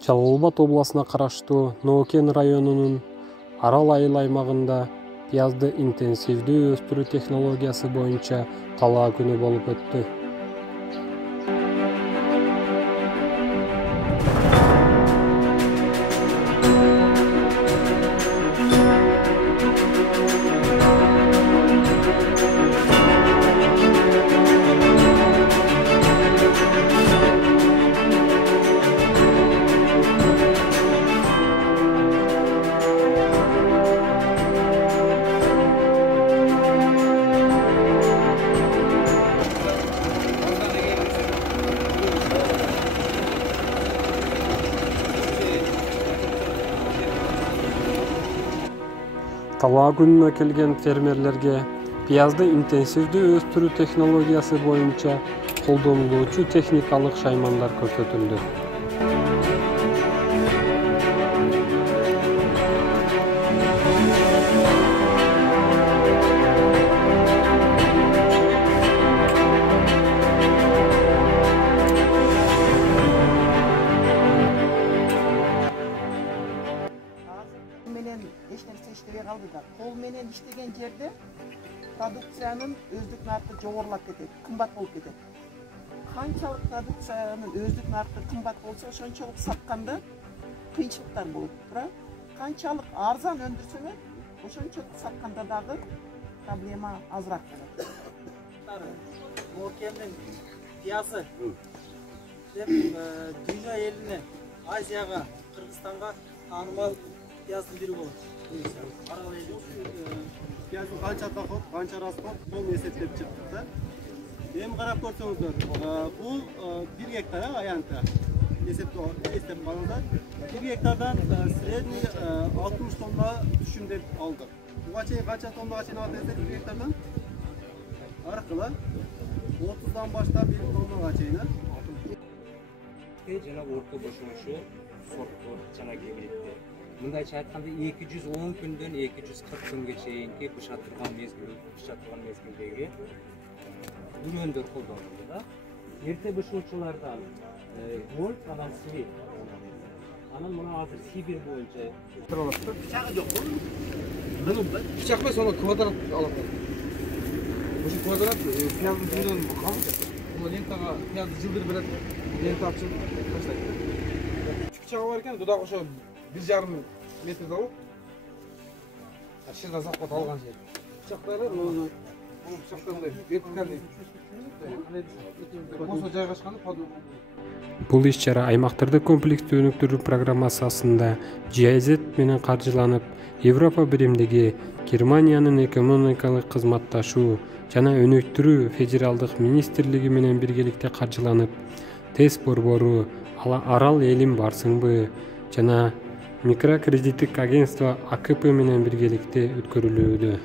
Жалал Абад областына караштуу Ноокен районунун Арал айыл аймагында пиязды интенсивдүү өстүрүү технологиясы боюнча талаа күнү болуп өттү. Талаа күнүнө келген фермерлерге пиязды интенсивдүү өстүрүү технологиясы боюнча колдонулуучу техникалык шаймандар көрсөтүлдү. Эч нерсе иштебей калды да. Кол менен иштеген жерде продукциянын өздүк наркы жогорулап кетет, кымбат болуп кетет. Канчалык продукциянын өздүк наркы кымбат болсо, ошончолук сатканда кыйынчылыктар болот. Бирок канчалык арзан өндүрсөңөр, ошончолук сатканда дагы проблема азыраак болот. Ноокендин пиязы дүйнө элине, Азияга, Кыргызстанга таанымал пияздын бири болот. Арал эли пияздын канча доход, канча расход, бул эсептеп чыктык да. Эми карап көрсөңүздөр, бул 1 гектар аянтта. Эстеп калганда 1 гектардан средний 60 тонна түшүм деп алдык. Буга чейин канча тоннага чейин алат десек 1 гектардан аркылы 30дан баштап 1 тоннага чейин. Жана орто бошонушу сорттор жана гибриддер. Мындайча айтканда 210 күндөн 240 күнгө чейинки бышатылган мезгилдеги үрөөндөр колдонулду да. Эрте бышоочулардан Вольт, анан Свит. Анан мына азыр Сибир боюнча Бычагы жокпу? Бычак эмес, аны квадрат алат. Ошо квадрат пияздын жүндөн калып, бул лентага пиязды жылдырып берет, лента ачып таштайт. Бычагы бар экен, дудак ошо 1,5 метрде алып, шырга сакпат алган жер. Бычактары, бул бычактардай вертикальный косо жайгашканы подобный. Бул иш-чара аймактарды комплекстүү өнүктүрүү программасы асында GIZ менен каржыланып, Европа биримдиги, Германиянын экономикалык кызматташуу жана өнүктүрүү федералдык министрлиги менен биргеликте каржыланып, тест борбору Арал элим барсыңбы жана микрокредиттик агентство АКП менен биргеликте өткөрүлүүдө.